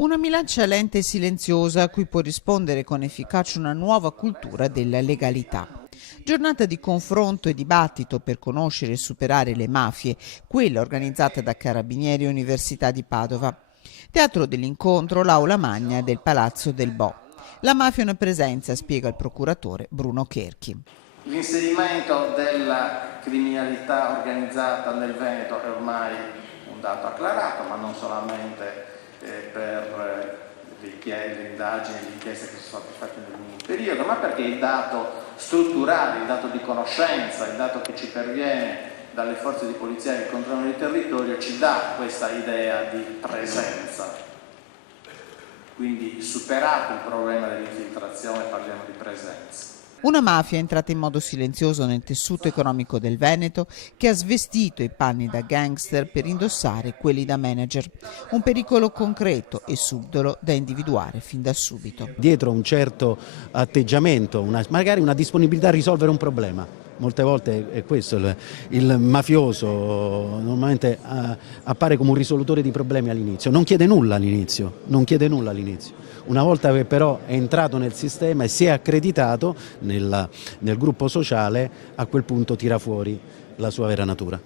Una minaccia lenta e silenziosa a cui può rispondere con efficacia una nuova cultura della legalità. Giornata di confronto e dibattito per conoscere e superare le mafie, quella organizzata da Carabinieri e Università di Padova. Teatro dell'incontro, l'aula magna del Palazzo del Bo. La mafia è una presenza, spiega il procuratore Bruno Cherchi. L'inserimento della criminalità organizzata nel Veneto è ormai un dato acclarato, ma non solamente per le indagini e le inchieste che sono state fatte nell'ultimo periodo, ma perché il dato strutturale, il dato di conoscenza, il dato che ci perviene dalle forze di polizia che controllano il territorio ci dà questa idea di presenza. Quindi, superato il problema dell'infiltrazione, parliamo di presenza. Una mafia è entrata in modo silenzioso nel tessuto economico del Veneto, che ha svestito i panni da gangster per indossare quelli da manager. Un pericolo concreto e subdolo da individuare fin da subito. Dietro un certo atteggiamento, magari una disponibilità a risolvere un problema. Molte volte è questo, il mafioso normalmente appare come un risolutore di problemi all'inizio, non chiede nulla all'inizio, Una volta che però è entrato nel sistema e si è accreditato nel gruppo sociale, a quel punto tira fuori la sua vera natura.